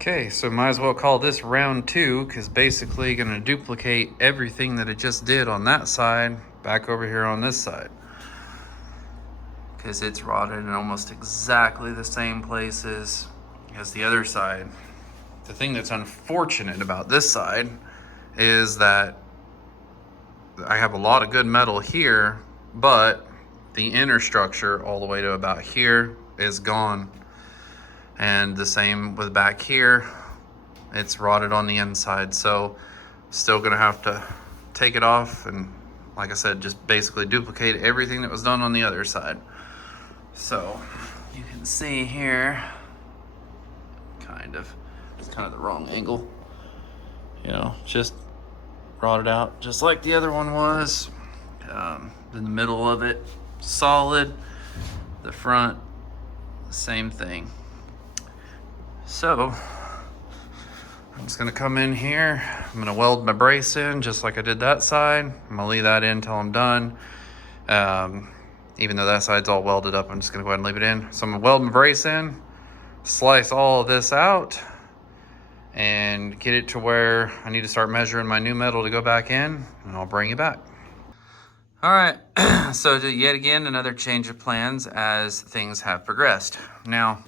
Okay, so might as well call this round 2, because basically going to duplicate everything that it just did on that side back over here on this side, because it's rotted in almost exactly the same places as the other side. The thing that's unfortunate about this side is that I have a lot of good metal here, but the inner structure all the way to about here is gone. And the same with back here, it's rotted on the inside. So still gonna have to take it off and, like I said, just basically duplicate everything that was done on the other side. So you can see here, it's kind of the wrong angle, you know, just rotted out just like the other one was. In the middle of it, solid. The front, same thing. So I'm just gonna come in here. I'm gonna weld my brace in just like I did that side. I'm gonna leave that in until I'm done. Even though that side's all welded up, I'm just gonna go ahead and leave it in. So I'm gonna weld my brace in, slice all of this out, and get it to where I need to start measuring my new metal to go back in, and I'll bring you back. All right, so yet again, another change of plans as things have progressed. Now,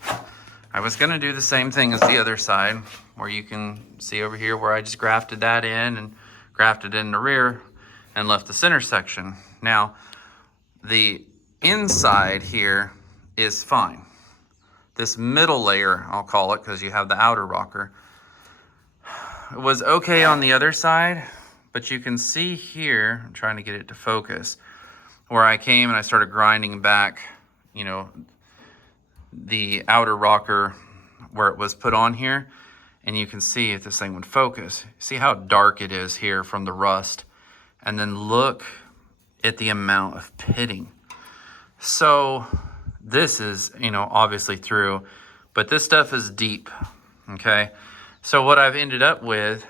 I was gonna do the same thing as the other side, where you can see over here where I just grafted that in and grafted in the rear and left the center section. Now, the inside here is fine. This middle layer, I'll call it, because you have the outer rocker, it was okay on the other side, but you can see here, I'm trying to get it to focus, where I came and I started grinding back, you know, the outer rocker where it was put on here, and you can see if this thing would focus. See how dark it is here from the rust, and then look at the amount of pitting. So this is, you know, obviously through, but this stuff is deep, okay? So what I've ended up with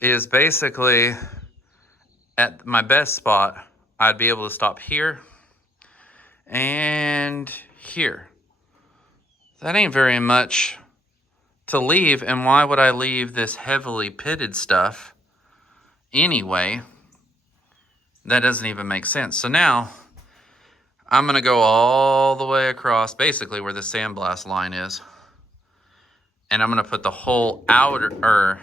is basically at my best spot, I'd be able to stop here and here. That ain't very much to leave, and why would I leave this heavily pitted stuff anyway? That doesn't even make sense. So now I'm gonna go all the way across basically where the sandblast line is, and I'm gonna put the whole outer, or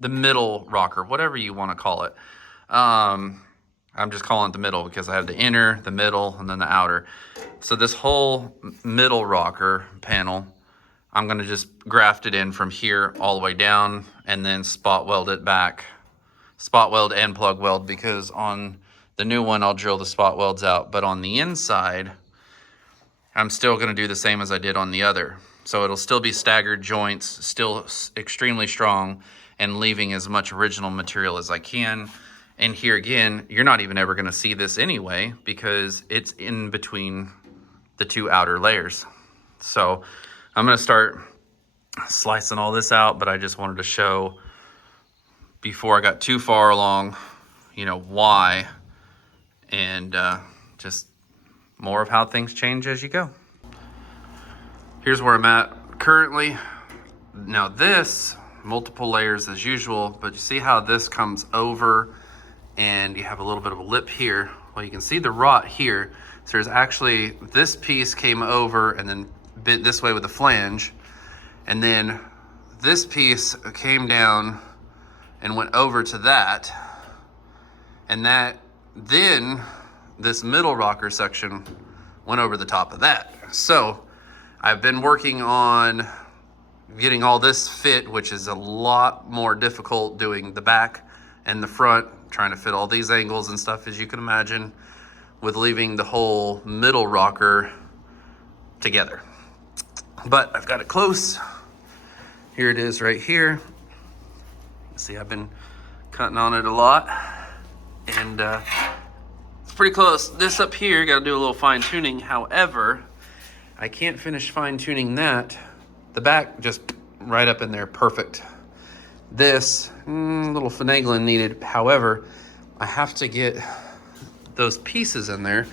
the middle rocker, whatever you wanna call it. I'm just calling it the middle because I have the inner, the middle, and then the outer. So this whole middle rocker panel, I'm gonna just graft it in from here all the way down and then spot weld it back. Spot weld and plug weld, because on the new one, I'll drill the spot welds out. But on the inside, I'm still gonna do the same as I did on the other. So it'll still be staggered joints, still extremely strong, and leaving as much original material as I can. And here again, you're not even ever gonna see this anyway, because it's in between the two outer layers. So I'm gonna start slicing all this out, but I just wanted to show, before I got too far along, you know, why, and just more of how things change as you go. Here's where I'm at currently. Now this, multiple layers as usual, but you see how this comes over and you have a little bit of a lip here. Well, you can see the rot here. So there's actually, this piece came over and then bit this way with the flange, and then this piece came down and went over to that, and that, then this middle rocker section went over the top of that. So I've been working on getting all this fit, which is a lot more difficult doing the back and the front, trying to fit all these angles and stuff, as you can imagine, with leaving the whole middle rocker together. But I've got it close. Here it is right here. See, I've been cutting on it a lot, and it's pretty close. This up here, got to do a little fine tuning. However, I can't finish fine tuning that. The back just right up in there, perfect. This, little finagling needed. However, I have to get those pieces in there.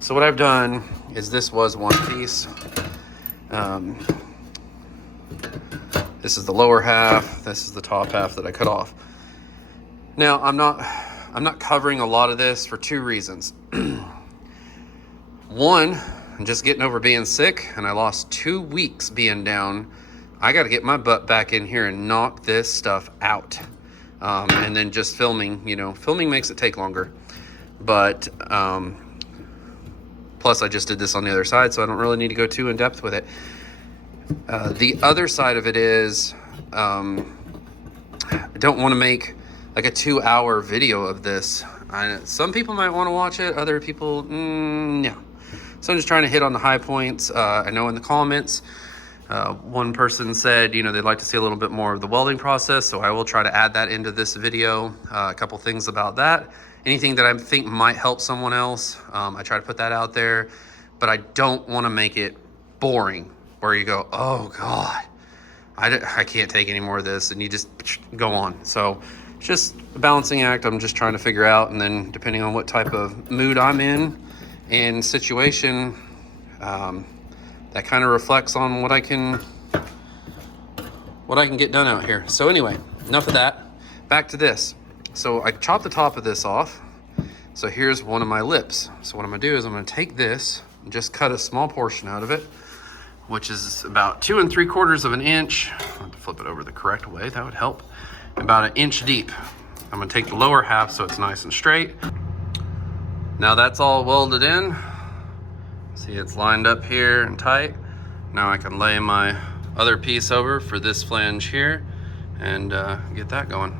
So what I've done is, this was one piece. This is the lower half. This is the top half that I cut off. Now, I'm not covering a lot of this for two reasons. One, I'm just getting over being sick, and I lost 2 weeks being down. I got to get my butt back in here and knock this stuff out. And then just filming, filming makes it take longer. But plus I just did this on the other side, so I don't really need to go too in depth with it. The other side of it is, I don't want to make like a 2-hour video of this. Some people might want to watch it, other people, no. So I'm just trying to hit on the high points. I know in the comments, one person said, they'd like to see a little bit more of the welding process, so I will try to add that into this video. A couple things about that. Anything that I think might help someone else, I try to put that out there, but I don't want to make it boring, where you go, oh God, I can't take any more of this, and you just go on. So it's just a balancing act I'm just trying to figure out, and then depending on what type of mood I'm in and situation, that kind of reflects on what I can get done out here. So anyway, enough of that. Back to this. So I chopped the top of this off. So here's one of my lips. So what I'm gonna do is I'm gonna take this and just cut a small portion out of it, which is about 2 3/4 of an inch. I'll have to flip it over the correct way, that would help. About 1 inch deep. I'm gonna take the lower half so it's nice and straight. Now that's all welded in. See, it's lined up here and tight. Now I can lay my other piece over for this flange here and get that going.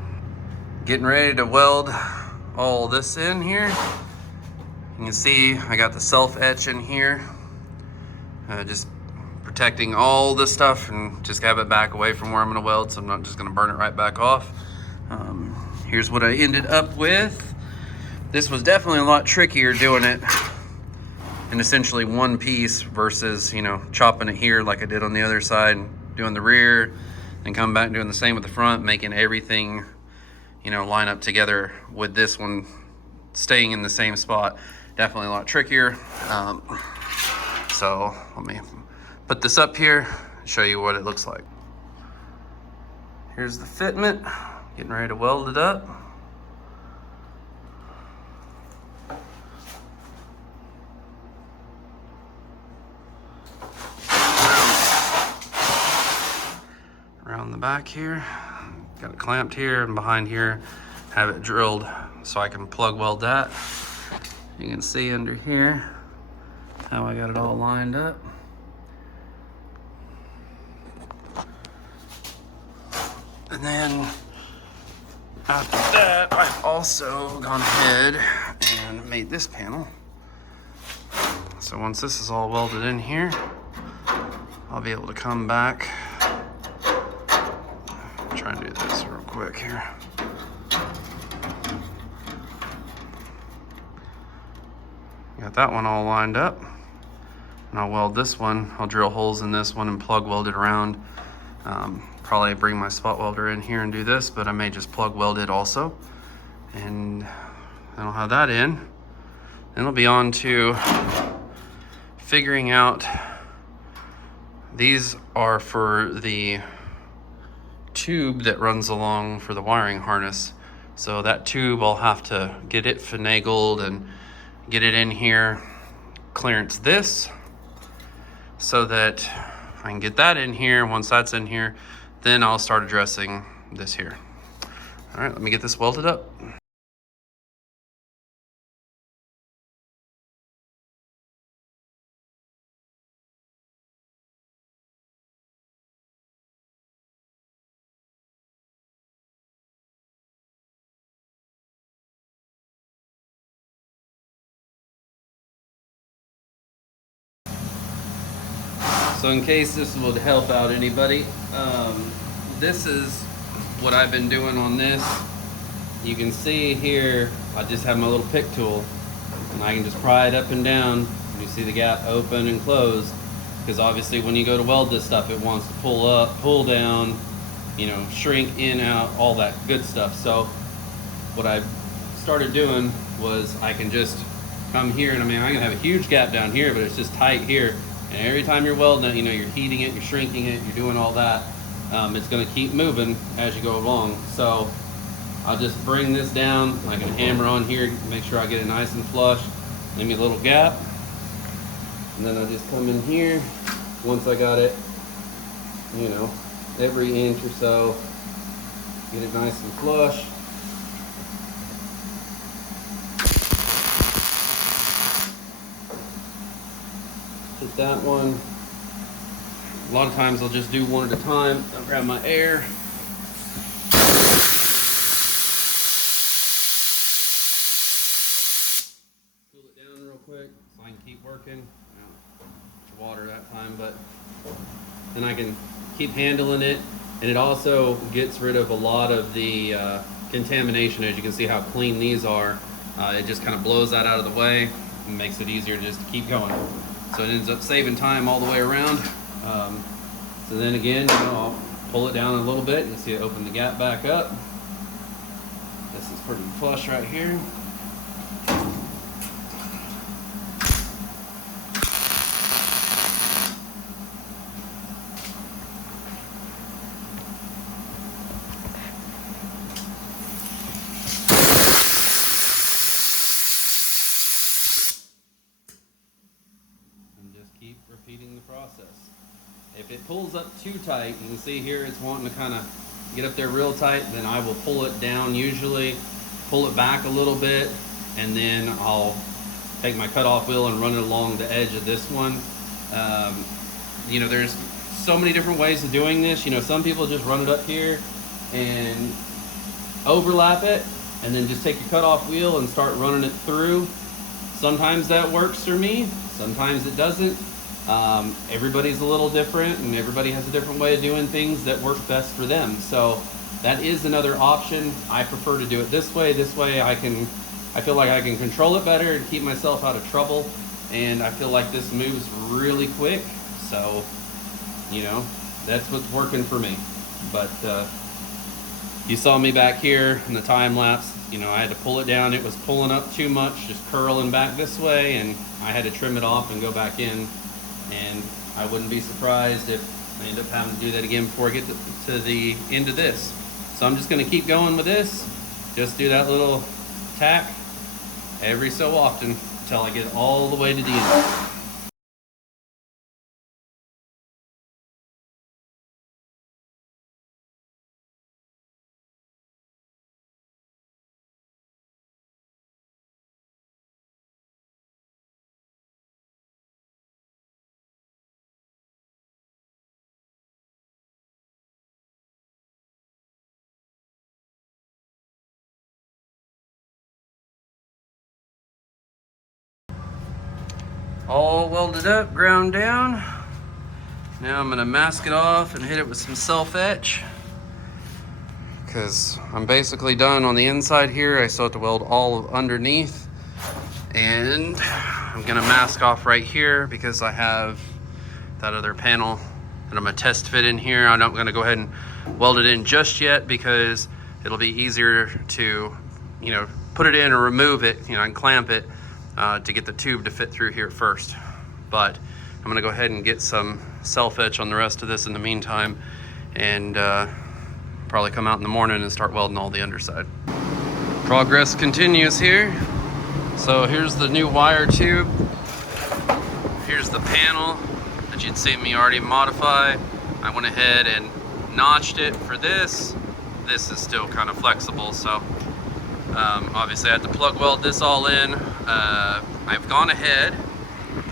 Getting ready to weld all this in here. You can see I got the self-etch in here. Just protecting all this stuff and just have it back away from where I'm gonna weld, so I'm not just gonna burn it right back off. Here's what I ended up with. This was definitely a lot trickier doing it in essentially one piece versus, chopping it here like I did on the other side, doing the rear, and coming back and doing the same with the front, making everything, line up together with this one staying in the same spot. Definitely a lot trickier. So let me put this up here and show you what it looks like. Here's the fitment, getting ready to weld it up. Around the back here, got it clamped here, and behind here have it drilled so I can plug weld that. You can see under here how I got it all lined up. And then after that, I've also gone ahead and made this panel. So once this is all welded in here, I'll be able to come back. Try and do this real quick here. Got that one all lined up. And I'll weld this one. I'll drill holes in this one and plug weld it around. Probably bring my spot welder in here and do this, but I may just plug weld it also. And then I'll have that in. Then it'll be on to figuring out, these are for the tube that runs along for the wiring harness. So that tube, I'll have to get it finagled and get it in here, clearance this, so that I can get that in here. Once that's in here, then I'll start addressing this here. All right, let me get this welded up. So in case this would help out anybody, this is what I've been doing on this. You can see here, I just have my little pick tool, and I can just pry it up and down. You see the gap open and close, because obviously when you go to weld this stuff, it wants to pull up, pull down, shrink in, out, all that good stuff. So what I started doing was I can just come here, and I can have a huge gap down here, but it's just tight here. And every time you're welding it, you're heating it, you're shrinking it, you're doing all that. it's going to keep moving as you go along. So I'll just bring this down. I can hammer on here, make sure I get it nice and flush. Give me a little gap. And then I just come in here. Once I got it, you know, every inch or so, get it nice and flush. Hit that one. A lot of times I'll just do one at a time. I'll grab my air. Cool it down real quick so I can keep working. Water that time, but then I can keep handling it, and it also gets rid of a lot of the contamination. As you can see how clean these are, it just kind of blows that out of the way and makes it easier just to keep going. So it ends up saving time all the way around. So then again, you know, I'll pull it down a little bit. You see it open the gap back up. This is pretty flush right here. Keep repeating the process. If it pulls up too tight, you can see here it's wanting to kind of get up there real tight, then I will pull it down, usually pull it back a little bit, and then I'll take my cutoff wheel and run it along the edge of this one. You know, there's so many different ways of doing this. You know, some people just run it up here and overlap it, and then just take your cutoff wheel and start running it through. Sometimes that works for me, sometimes it doesn't. Everybody's a little different, and everybody has a different way of doing things that work best for them. So that is another option. I prefer to do it this way. This way I feel like I can control it better and keep myself out of trouble. And I feel like this moves really quick. So, you know, that's what's working for me. But you saw me back here in the time lapse. You know, I had to pull it down. It was pulling up too much, just curling back this way, and I had to trim it off and go back in. And I wouldn't be surprised if I end up having to do that again before I get to the end of this. So I'm just going to keep going with this. Just do that little tack every so often until I get all the way to the end. All welded up, ground down. Now I'm gonna mask it off and hit it with some self-etch, because I'm basically done on the inside here. I still have to weld all underneath, and I'm gonna mask off right here because I have that other panel that I'm gonna test fit in here. I'm not gonna go ahead and weld it in just yet because it'll be easier to, you know, put it in or remove it, you know, and clamp it to get the tube to fit through here first. But I'm gonna go ahead and get some self-etch on the rest of this in the meantime, and probably come out in the morning and start welding all the underside. Progress continues here. So here's the new wire tube. Here's the panel that you'd seen me already modify. I went ahead and notched it for this. This is still kind of flexible, so obviously I had to plug weld this all in. I've gone ahead.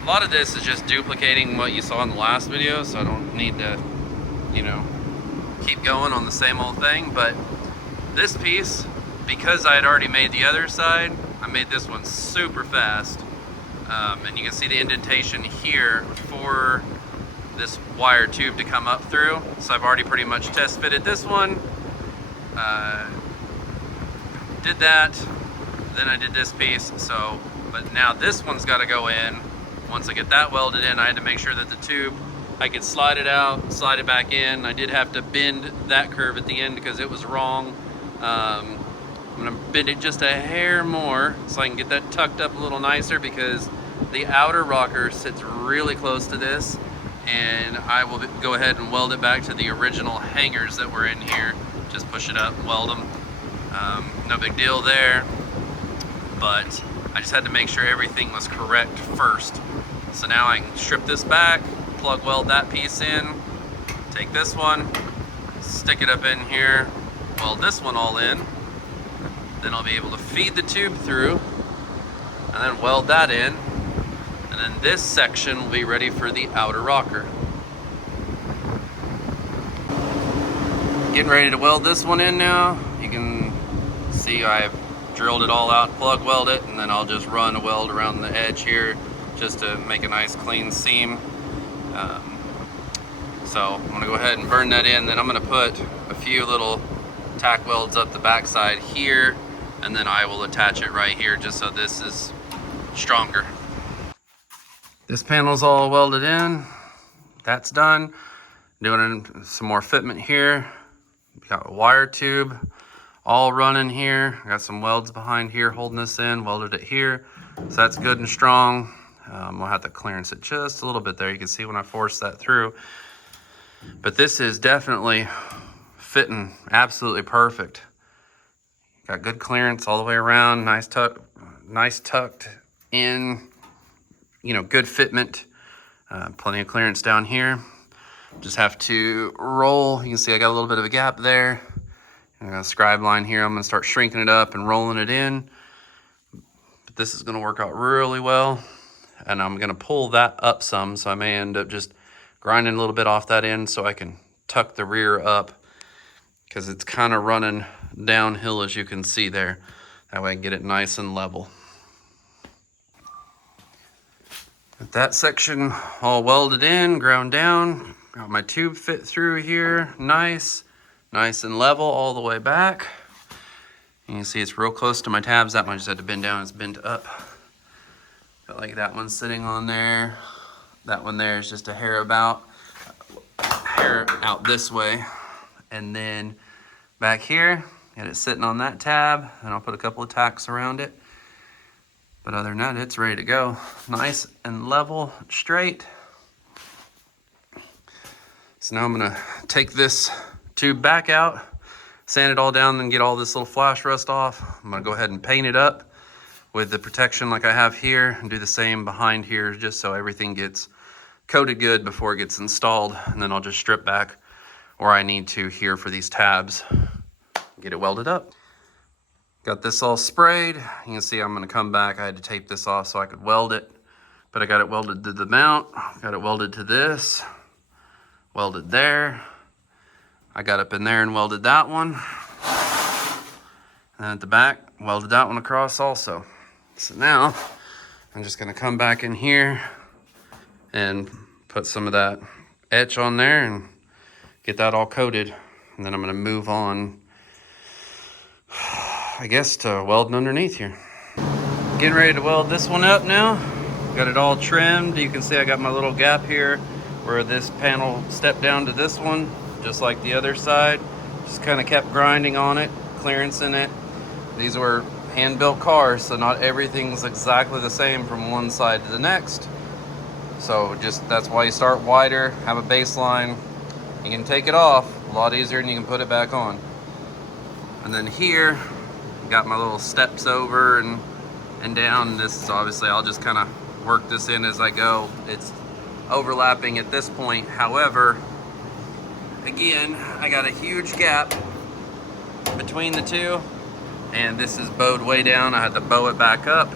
A lot of this is just duplicating what you saw in the last video, so I don't need to, you know, keep going on the same old thing. But this piece, because I had already made the other side, I made this one super fast. And you can see the indentation here for this wire tube to come up through. So I've already pretty much test fitted this one. Did that, then I did this piece. So, but now this one's got to go in. Once I get that welded in, I had to make sure that the tube, I could slide it out, slide it back in. I did have to bend that curve at the end because it was wrong. I'm gonna bend it just a hair more so I can get that tucked up a little nicer, because the outer rocker sits really close to this. and I will go ahead and weld it back to the original hangers that were in here. Just push it up, weld them. No big deal there, but I just had to make sure everything was correct first. So now I can strip this back, plug weld that piece in, take this one, stick it up in here, weld this one all in, then I'll be able to feed the tube through and then weld that in, and then this section will be ready for the outer rocker. Getting ready to weld this one in now. You can see I've drilled it all out, plug weld it, and then I'll just run a weld around the edge here just to make a nice clean seam. So I'm gonna go ahead and burn that in, then I'm gonna put a few little tack welds up the backside here, and then I will attach it right here just so this is stronger. This panel's all welded in, that's done. Doing some more fitment here. Got a wire tube all running here. I got some welds behind here holding this in, welded it here. So that's good and strong. We'll have to clearance it just a little bit there. You can see when I force that through. But this is definitely fitting absolutely perfect. Got good clearance all the way around, nice tucked in, you know, good fitment. Plenty of clearance down here. Just have to roll. You can see I got a little bit of a gap there. I got a scribe line here. I'm gonna start shrinking it up and rolling it in. But this is gonna work out really well. And I'm gonna pull that up some, so I may end up just grinding a little bit off that end so I can tuck the rear up, because it's kind of running downhill, as you can see there. That way I can get it nice and level. Got that section all welded in, ground down. Got my tube fit through here, nice and level all the way back. You can see it's real close to my tabs. That one just had to bend down, it's bent up. Got like that one sitting on there. That one there is just a hair out this way. And then back here, got it sitting on that tab, and I'll put a couple of tacks around it. But other than that, it's ready to go. Nice and level, straight. So now I'm gonna take this tube back out, sand it all down, then get all this little flash rust off. I'm gonna go ahead and paint it up with the protection like I have here, and do the same behind here just so everything gets coated good before it gets installed. And then I'll just strip back where I need to here for these tabs, get it welded up. Got this all sprayed. You can see I'm gonna come back. I had to tape this off so I could weld it, but I got it welded to the mount, got it welded to this, welded there. I got up in there and welded that one. And at the back, welded that one across also. So now, I'm just gonna come back in here and put some of that etch on there and get that all coated. And then I'm gonna move on, I guess, to welding underneath here. Getting ready to weld this one up now. Got it all trimmed. You can see I got my little gap here where this panel stepped down to this one, just like the other side. Just kind of kept grinding on it, clearancing it. These were hand-built cars, so not everything's exactly the same from one side to the next. So just, that's why you start wider, have a baseline. You can take it off a lot easier and you can put it back on. And then here, got my little steps over and down. This is obviously, I'll just kind of work this in as I go. It's overlapping at this point. However, again, I got a huge gap between the two, and this is bowed way down. I had to bow it back up,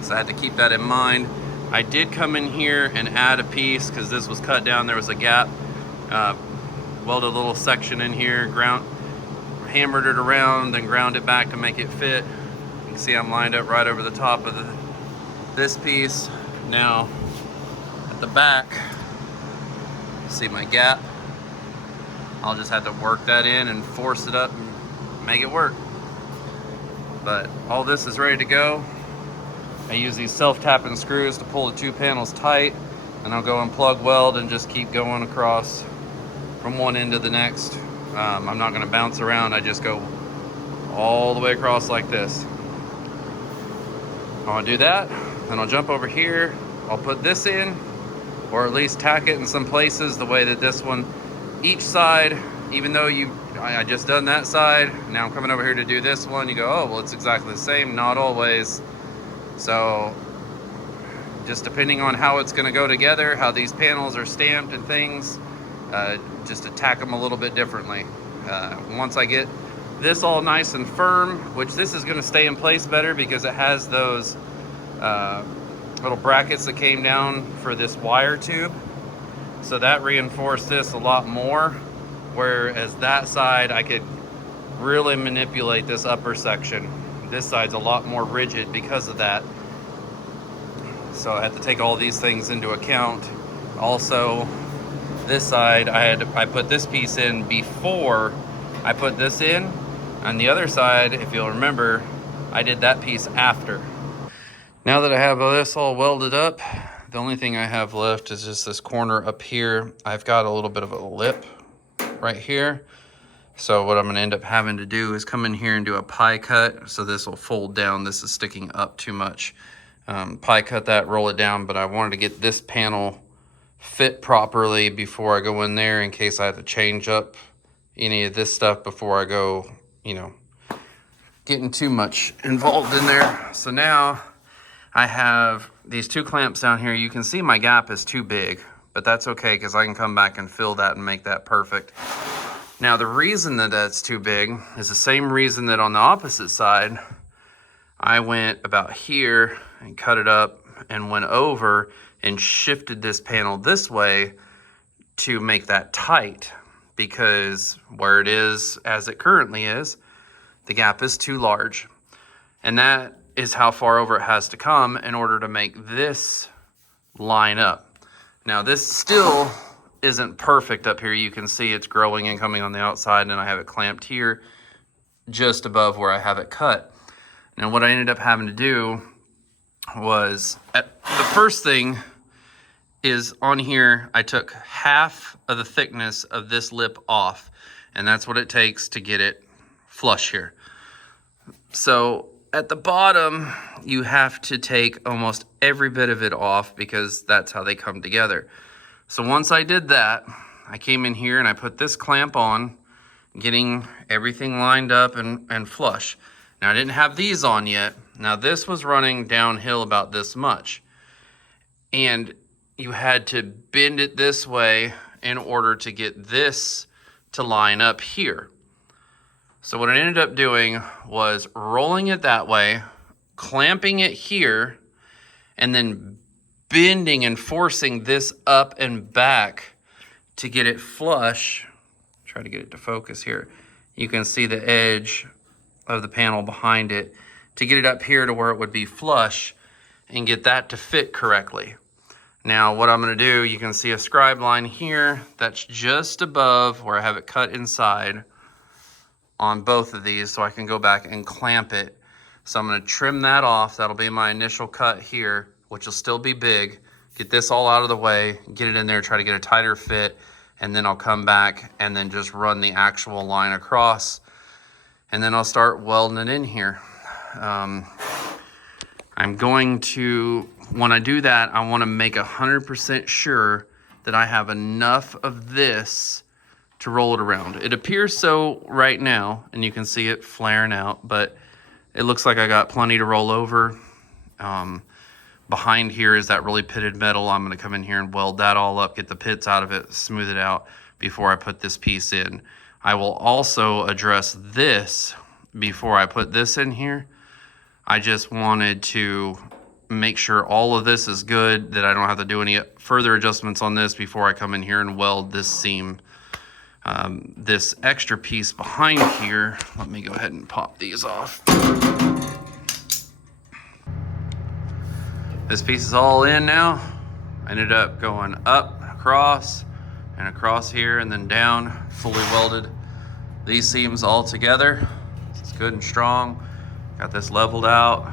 so I had to keep that in mind. I did come in here and add a piece because this was cut down. There was a gap. Welded a little section in here, hammered it around, then ground it back to make it fit. You can see I'm lined up right over the top of this piece. Now, at the back, see my gap? I'll just have to work that in and force it up and make it work. But all this is ready to go. I use these self-tapping screws to pull the two panels tight, and I'll go and plug weld and just keep going across from one end to the next. I'm not gonna bounce around, I just go all the way across like this. I'll do that, then I'll jump over here, I'll put this in, or at least tack it in some places the way that this one, each side, even though I just done that side, now I'm coming over here to do this one, you go, oh, well, it's exactly the same. Not always. So just depending on how it's going to go together, how these panels are stamped and things, just attack them a little bit differently. Once I get this all nice and firm, which this is going to stay in place better because it has those little brackets that came down for this wire tube, so that reinforced this a lot more, whereas that side I could really manipulate this upper section. This side's a lot more rigid because of that, so I had to take all these things into account. Also, this side I put this piece in before I put this in. On the other side, if you'll remember, I did that piece after. Now that I have this all welded up, the only thing I have left is just this corner up here. I've got a little bit of a lip right here. So what I'm gonna end up having to do is come in here and do a pie cut. So this will fold down. This is sticking up too much. Pie cut that, roll it down, but I wanted to get this panel fit properly before I go in there in case I have to change up any of this stuff before I go, you know, getting too much involved in there. So now I have these two clamps down here. You can see my gap is too big, but that's okay because I can come back and fill that and make that perfect. Now the reason that that's too big is the same reason that on the opposite side, I went about here and cut it up and went over and shifted this panel this way to make that tight, because where it is as it currently is, the gap is too large. And that is how far over it has to come in order to make this line up. Now this still isn't perfect up here. You can see it's growing and coming on the outside, and I have it clamped here just above where I have it cut. Now what I ended up having to do was, the first thing is on here, I took half of the thickness of this lip off, and that's what it takes to get it flush here. So at the bottom, you have to take almost every bit of it off because that's how they come together. So once I did that, I came in here and I put this clamp on, getting everything lined up and flush. Now I didn't have these on yet. Now this was running downhill about this much, and you had to bend it this way in order to get this to line up here. So what I ended up doing was rolling it that way, clamping it here, and then bending and forcing this up and back to get it flush. Try to get it to focus here. You can see the edge of the panel behind it to get it up here to where it would be flush and get that to fit correctly. Now what I'm going to do, you can see a scribe line here that's just above where I have it cut inside on both of these, so I can go back and clamp it. So I'm going to trim that off. That'll be my initial cut here, which will still be big. Get this all out of the way, get it in there, try to get a tighter fit, and then I'll come back and then just run the actual line across, and then I'll start welding it in here. I'm going to, when I do that, I want to make 100% sure that I have enough of this to roll it around. It appears so right now, and you can see it flaring out, but it looks like I got plenty to roll over. Behind here is that really pitted metal. I'm going to come in here and weld that all up, get the pits out of it, smooth it out before I put this piece in. I will also address this before I put this in here. I just wanted to make sure all of this is good, that I don't have to do any further adjustments on this before I come in here and weld this seam. This extra piece behind here, let me go ahead and pop these off. This piece is all in now. I ended up going up, across, and across here, and then down, fully welded these seams all together. It's good and strong. Got this leveled out.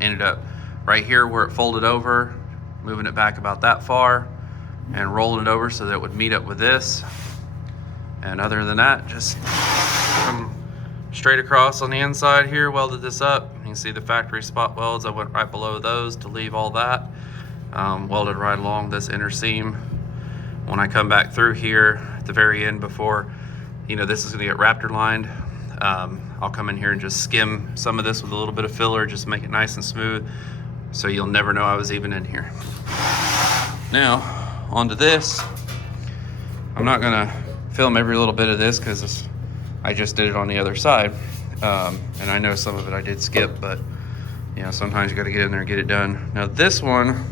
Ended up right here where it folded over, moving it back about that far and rolling it over so that it would meet up with this. And other than that, just come straight across on the inside here, welded this up. You can see the factory spot welds. I went right below those to leave all that. welded right along this inner seam. When I come back through here at the very end, before, you know, this is gonna get raptor lined, I'll come in here and just skim some of this with a little bit of filler, just make it nice and smooth, so you'll never know I was even in here. Now, onto this. I'm not gonna film every little bit of this because I just did it on the other side. And I know some of it I did skip, but you know, sometimes you gotta get in there and get it done. Now this one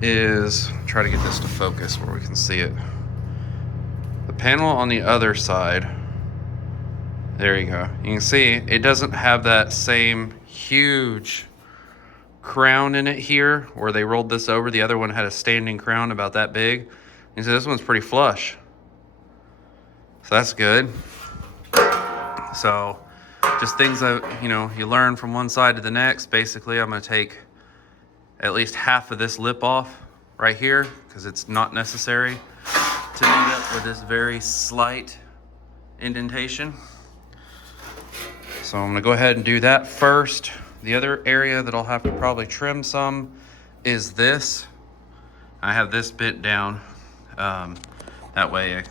is, try to get this to focus where we can see it. The panel on the other side, there you go. You can see it doesn't have that same huge crown in it here where they rolled this over. The other one had a standing crown about that big. And so this one's pretty flush. So that's good. So just things that, you know, you learn from one side to the next. Basically, I'm gonna take at least half of this lip off right here because it's not necessary to end up with this very slight indentation. So I'm gonna go ahead and do that first. The other area that I'll have to probably trim some is this. I have this bit down. That way I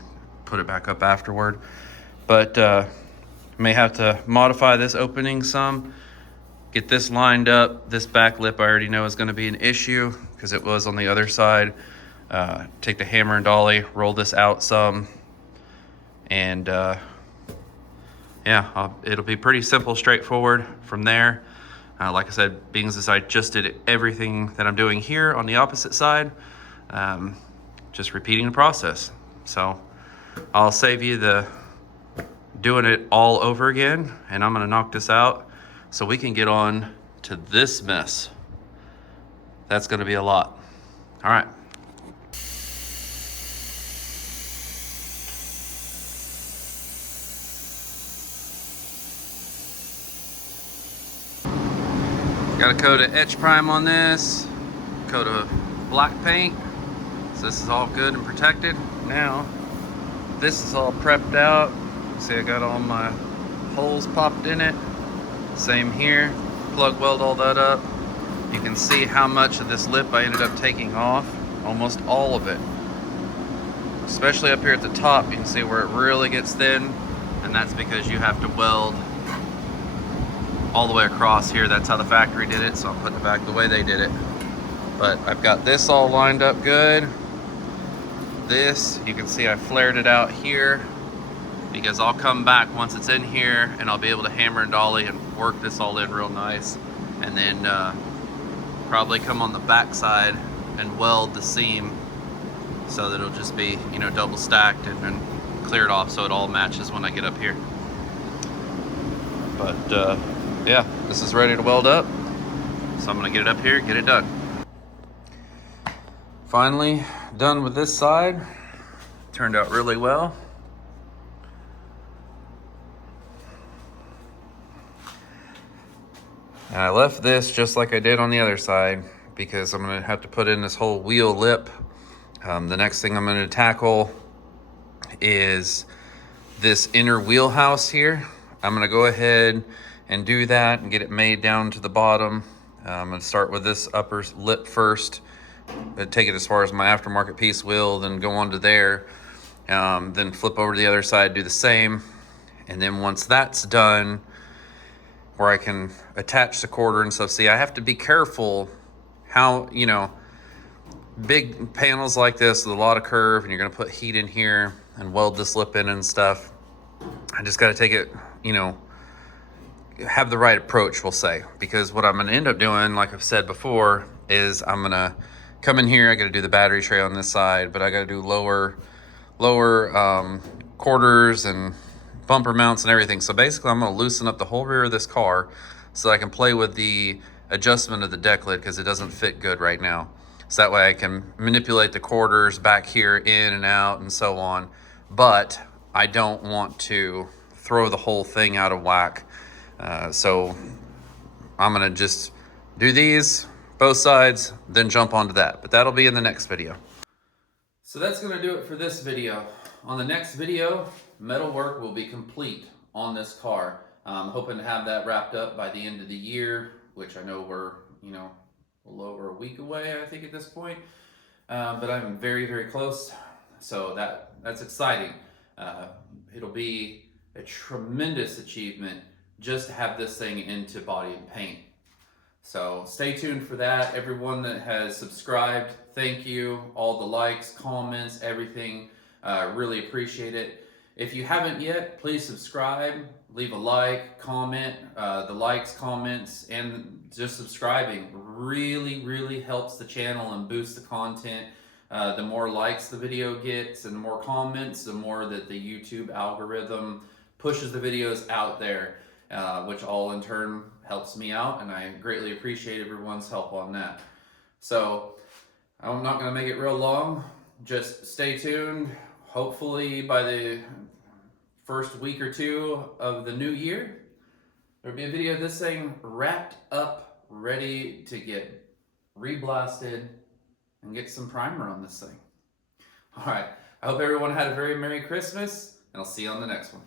put it back up afterward. But may have to modify this opening some, get this lined up. This back lip I already know is gonna be an issue because it was on the other side. Take the hammer and dolly, roll this out some, and yeah, it'll be pretty simple, straightforward from there. Like I said, being as I just did everything that I'm doing here on the opposite side, just repeating the process. So I'll save you the doing it all over again, and I'm gonna knock this out so we can get on to this mess. That's gonna be a lot. All right. Got a coat of etch prime on this, coat of black paint. So this is all good and protected. Now, this is all prepped out. See, I got all my holes popped in it. Same here, plug weld all that up. You can see how much of this lip I ended up taking off, almost all of it. Especially up here at the top, you can see where it really gets thin, and that's because you have to weld all the way across here. That's how the factory did it, so I'm putting it back the way they did it. But I've got this all lined up good. This, you can see I flared it out here because I'll come back once it's in here and I'll be able to hammer and dolly and work this all in real nice, and then probably come on the back side and weld the seam so that it'll just be, you know, double stacked and cleared off so it all matches when I get up here. But yeah, this is ready to weld up, so I'm gonna get it up here, get it done. Finally done with this side. Turned out really well. And I left this just like I did on the other side because I'm gonna have to put in this whole wheel lip. The next thing I'm gonna tackle is this inner wheelhouse here. I'm gonna go ahead and do that and get it made down to the bottom. I'm gonna start with this upper lip first, take it as far as my aftermarket piece will, then go on to there, then flip over to the other side, do the same. And then once that's done, where I can attach the quarter and stuff. See, I have to be careful how, you know, big panels like this with a lot of curve, and you're gonna put heat in here and weld this lip in and stuff. I just gotta take it, you know, have the right approach, we'll say, because what I'm gonna end up doing, like I've said before, is I'm gonna come in here, I gotta do the battery tray on this side, but I gotta do lower quarters and bumper mounts and everything. So basically I'm gonna loosen up the whole rear of this car so I can play with the adjustment of the deck lid because it doesn't fit good right now. So that way I can manipulate the quarters back here in and out and so on. But I don't want to throw the whole thing out of whack. So I'm gonna just do these, both sides, then jump onto that. But that'll be in the next video. So that's gonna do it for this video. On the next video, metal work will be complete on this car. I'm hoping to have that wrapped up by the end of the year, which I know we're, you know, a little over a week away, I think, at this point. But I'm very, very close. So that's exciting. It'll be a tremendous achievement just to have this thing into body and paint. So stay tuned for that. Everyone that has subscribed, thank you. All the likes, comments, everything. Really appreciate it. If you haven't yet, please subscribe, leave a like, comment. The likes, comments, and just subscribing really, really helps the channel and boosts the content. The more likes the video gets and the more comments, the more that the YouTube algorithm pushes the videos out there, which all in turn helps me out, and I greatly appreciate everyone's help on that. So I'm not going to make it real long. Just stay tuned. Hopefully by the first week or two of the new year, there'll be a video of this thing wrapped up, ready to get reblasted and get some primer on this thing. All right, I hope everyone had a very Merry Christmas, and I'll see you on the next one.